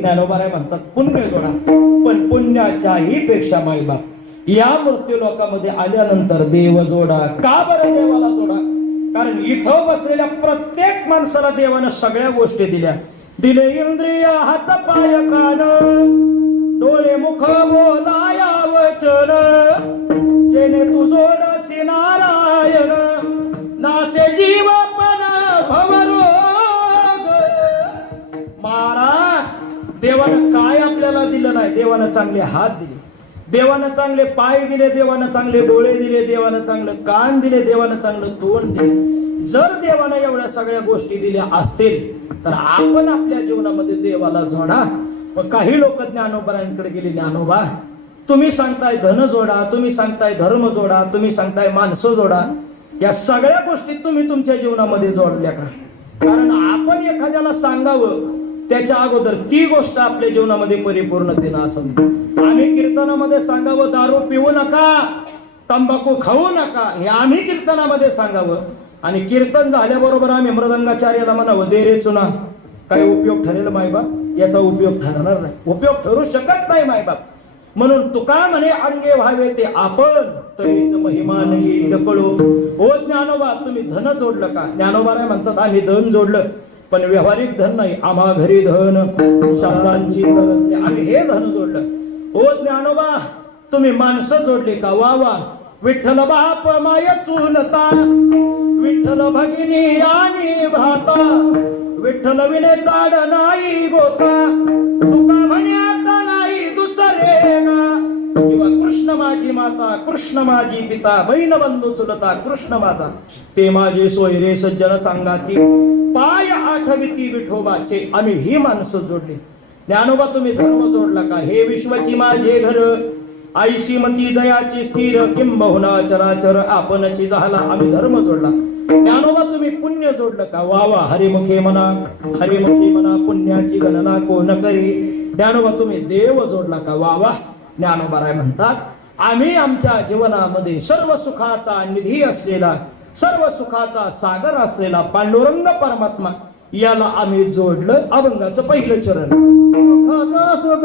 ज्ञानोबाराय म्हणतात पुण्य जोडा पण पुण्याच्याही पेक्षा माईबाप या मृत्यू लोकामध्ये आल्यानंतर देव जोडा. का बरं देवाला जोडा? कारण इथं बसलेल्या प्रत्येक माणसाला देवानं सगळ्या गोष्टी दिल्या. दिले इंद्रिय हात पाय कान. डोळे मुख बोलाया वचन. जेने तू दिलं नाही देवानं चांगले हात दिले. देवानं चांगले पाय दिले देवानं चांगले डोळे दिले देवानं चांगलं कान दिले देवानं चांगलं तोंड दिले. जर देवानं एवढ्या सगळ्या गोष्टी दिल्या असतील तर आपण आपल्या जीवनामध्ये देवाला जोडा. मग काही लोक ज्ञानोबरांकडे गेले ज्ञानोबा तुम्ही सांगताय धन जोडा तुम्ही सांगताय धर्म जोडा तुम्ही सांगताय माणसं जोडा. या सगळ्या गोष्टी तुम्ही तुमच्या जीवनामध्ये जोडल्या का? कारण आपण एखाद्याला सांगावं त्याच्या अगोदर ती गोष्ट आपल्या जीवनामध्ये परिपूर्ण देणं असं आम्ही कीर्तनामध्ये सांगावं दारू पिऊ नका तंबाखू खाऊ नका हे आम्ही कीर्तनामध्ये सांगावं. आणि कीर्तन झाल्याबरोबर आम्ही मृदंगाचार्याला म्हणावं दे रे चुना काय उपयोग ठरेल मायबाप? याचा उपयोग ठरणार नाही. उपयोग ठरू शकत नाही मायबाप. म्हणून तुका म्हणे अंगे व्हावे ते आपण तरीच महिमा नाही कळू हो ज्ञानोबा तुम्ही धन जोडलं का? ज्ञानोबा नाही म्हणतात आम्ही धन जोडलं. पण व्यावहारिक धन नाही आम्हा घरी धन. शब्दांची आम्ही हे धन जोडलं. हो ज्ञानोबा तुम्ही माणसं जोडली का? वा वा. विठ्ठल बाप माय चुलता विठ्ठल भगिनी आणि भाता विठ्ठल विने चाड नाही गोता. तुका म्हणे नाही दुसरे किंवा कृष्ण माझी माता कृष्ण माझी पिता बहीण बंधू चुलता कृष्ण माता. ते माझे सोयरे सज्जन सांगाती. पाय आठविती विठोबाचे. आम्ही ही माणसं जोडली. ज्ञानोबा तुम्ही धर्म जोडला का? हे विश्वची माझे घर. आईशी मती दयाची स्थिर. किंबहुना चराचर. आपणची झाला. आम्ही धर्म जोडला. ज्ञानोबा तुम्ही पुण्य जोडलं का? वा वा. हरिमुखे म्हणा. हरिमुखे म्हणा. पुण्याची गणना कोण करी? ज्ञानोबा तुम्ही देव जोडला का? वा वा. ज्ञानोबाराय म्हणतात आम्ही आमच्या जीवनामध्ये सर्व सुखाचा निधी असलेला सर्व सुखाचा सागर असलेला पांडुरंग परमात्मा याला आम्ही जोडलं अभंगाचं पहिलं चरण. सुख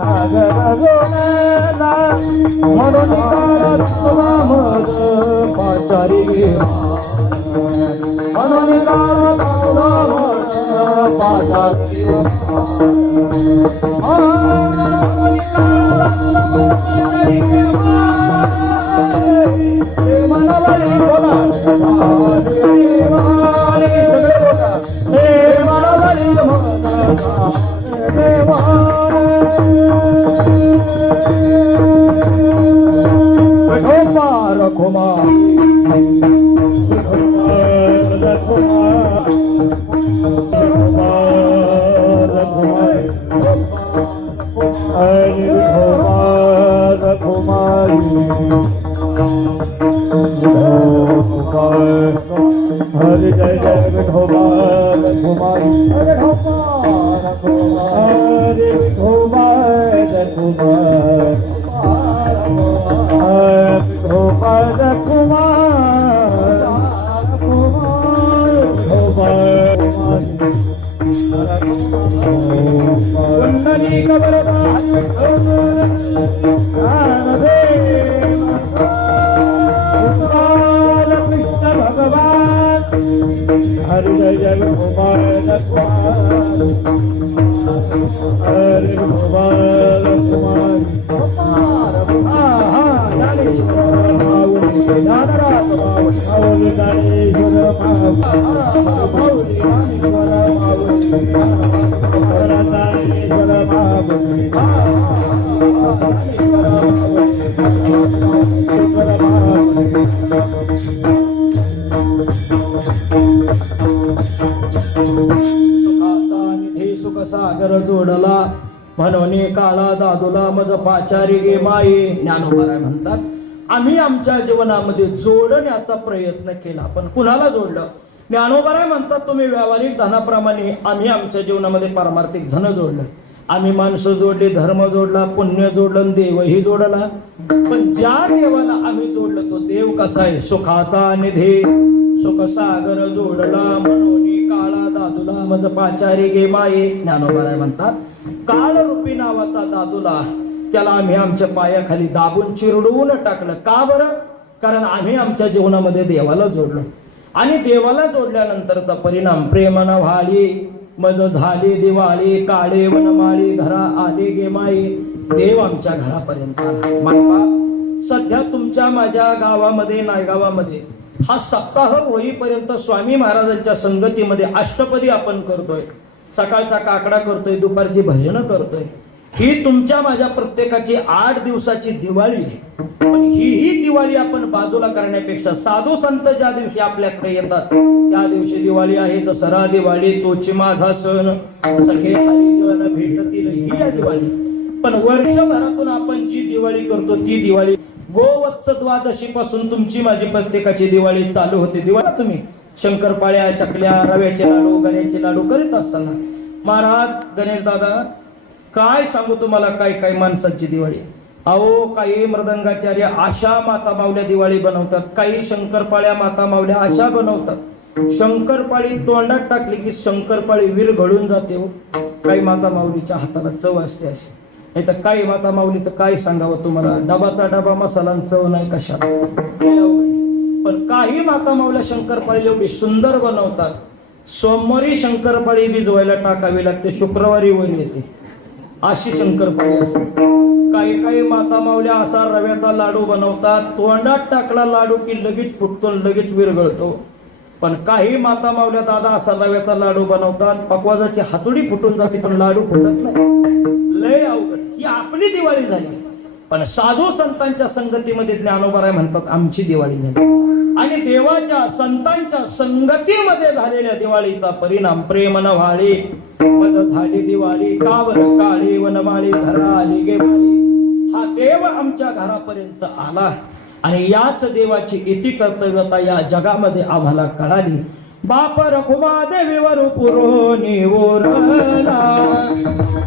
निधे सागर जोडला सुखाचा म्हणून काळात तुला मग पाचारी म्हणून काळात तुला मग पाचारी हरि जय जय विठोबार कुमारी हरे गोपाल हरे कुंडली कृष्ण भगवान हरि जय जय गोपाल कुमार हरि गोपाल कुमार हा हा सागर जोडला. म्हणून काळा दादूला मज पाचारी गे माई. ज्ञानोबाराय म्हणतात आम्ही आमच्या जीवनामध्ये जोडण्याचा प्रयत्न केला पण कुणाला जोडलं? ज्ञानोबराय म्हणतात तुम्ही व्यावहारिक धनाप्रमाणे आम्ही आमच्या जीवनामध्ये पारमार्थिक धन जोडलं. आम्ही माणसं जोडली धर्म जोडला पुण्य जोडलं देवही जोडला. पण ज्या देवाला आम्ही जोडलं तो देव कसा आहे? सुखाचा निधी. सुख सागर जोडला म्हणून काळा दादूला मज पाचारी गे माये. ज्ञानोबराय म्हणतात काळरूपी नावाचा दादूला त्याला आम्ही आमच्या पायाखाली दाबून चिरडवून टाकलं. का बरं? कारण आम्ही आमच्या जीवनामध्ये देवाला जोडलो. आणि देवाला जोडल्यानंतरचा परिणाम प्रेमन व्हाली मज झाली दिवाळी काळे वनमाळी घरा आले गेमाई देव आमच्या घरापर्यंत सध्या तुमच्या माझ्या गावामध्ये नायगावामध्ये हा सप्ताह होईपर्यंत स्वामी महाराजांच्या संगतीमध्ये अष्टपदी आपण करतोय. सकाळचा काकडा करतोय दुपारची भजनं करतोय. ही तुमच्या माझ्या प्रत्येकाची आठ दिवसाची दिवाळी. पण ही ही दिवाळी आपण बाजूला करण्यापेक्षा साधू संत ज्या दिवशी आपल्याकडे येतात त्या दिवशी दिवाळी आहे. दसरा दिवाळी तोची माझा सण. सगळे हरिजन भेटतील ही या दिवाळी. पण वर्षभरातून आपण जी दिवाळी करतो ती दिवाळी गोवत्स द्वादशी पासून तुमची माझी प्रत्येकाची दिवाळी चालू होते. दिवाळी तुम्ही? शंकरपाळ्या चकल्या रव्याचे लाडू गण्याचे लाडू करीत असताना. महाराज गणेश दादा काय सांगू तुम्हाला काय काय माणसांची दिवाळी? अहो काही मृदंगाचार्य आशा माता मावल्या दिवाळी बनवतात काही शंकरपाळ्या माता मावल्या आशा बनवतात. शंकरपाळी तोंडात टाकली की शंकरपाळी वीर घडून जाते हो. काही माता माऊलीच्या हाताला चव असते अशी. नाही तर काही माता माऊलीचं काय सांगावं तुम्हाला? डबाचा डबा मसाला चव नाही कशा पण काही माता माऊल्या शंकरपाळी एवढी सुंदर बनवतात. सोमवारी शंकरपाळी भिजवायला टाकावी लागते शुक्रवारी वर येते. अशी शंकरपाळी असते काही काही माता माऊल्या असा रव्याचा लाडू बनवतात. तोंडात टाकला लाडू की लगेच फुटतो लगेच विरघळतो. पण काही माता माऊल्या दादा असा रव्याचा लाडू बनवतात. पकवाजाची हातोडी फुटून जाते पण लाडू फुटत नाही. लय अवघड. ही आपली दिवाळी झाली. पण साधू संतांच्या संगतीमध्ये ज्ञानोबराय म्हणतात आमची दिवाळी झाली. आणि देवाच्या संतांच्या संगतीमध्ये झालेल्या दिवाळीचा परिणाम प्रेम न व्हाळी झाली दिवाळी कावर काळी वनमाळी घरा आली गे हा देव आमच्या घरापर्यंत आला. आणि याच देवाची इति कर्तव्यता या जगामध्ये आम्हाला कळाली. बाप रघुमा देवीवर पुरो निवरला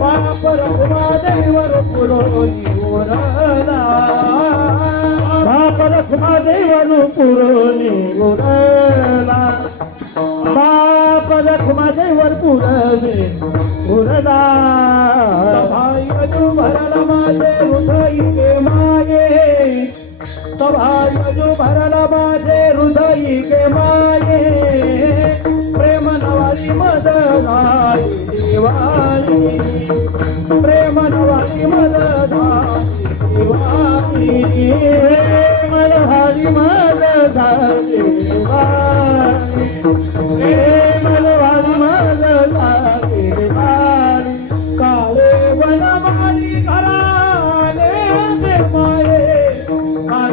बाप रघुमा देवीवर पुरो निवरला बाप रघुमा देवर पुरोनी उरला बाप रखमा देवर पुरले उरला सभायजू भरला माझे हृदय गे माये. सभायजू भरला माझे हृदय गे माये. प्रेम नवाली मद घाली प्रेम नवाली मद घाली दिवाळी मलहारी मल झाले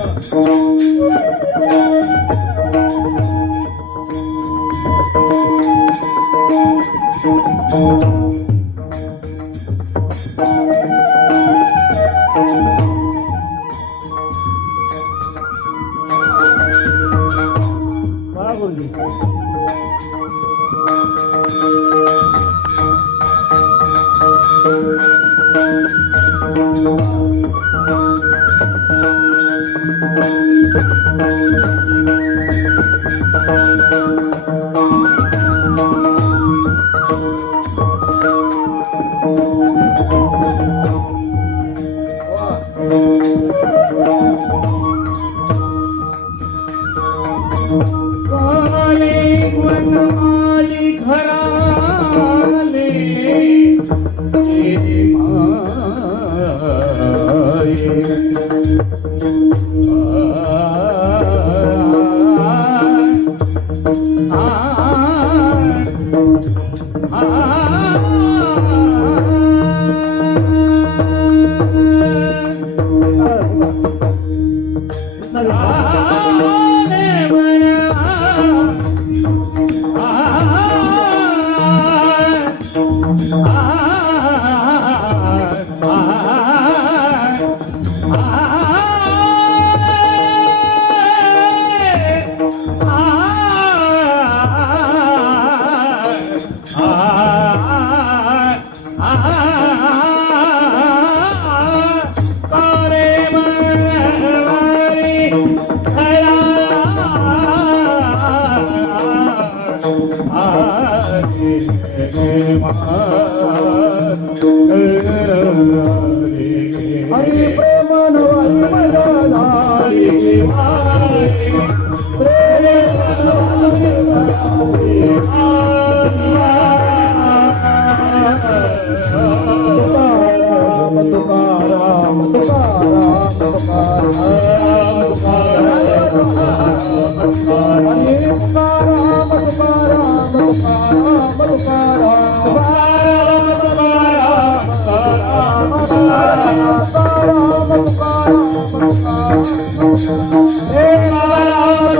Thank Thank you. हरी प्रेमन वाली मजाली आपल्या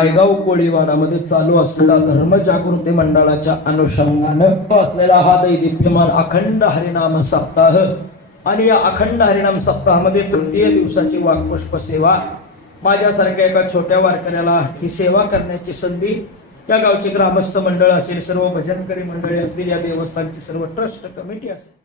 नायगाव कोळीवाडामध्ये चालू असलेला धर्मजागृती मंडळाच्या अनुषंगानं असलेला हा दैदिप्यमान अखंड हरिनाम सप्ताह. आणि या अखंड हरिनाम सप्ताहामध्ये तृतीय दिवसाची वाक्पुष्प सेवा. माझ्यासारख्या एका छोट्या वारकऱ्याला ही सेवा करण्याची संधी. या गावचे ग्रामस्थ मंडळ असेल सर्व भजनकरी मंडळी असतील या देवस्थानची सर्व ट्रस्ट कमिटी असेल.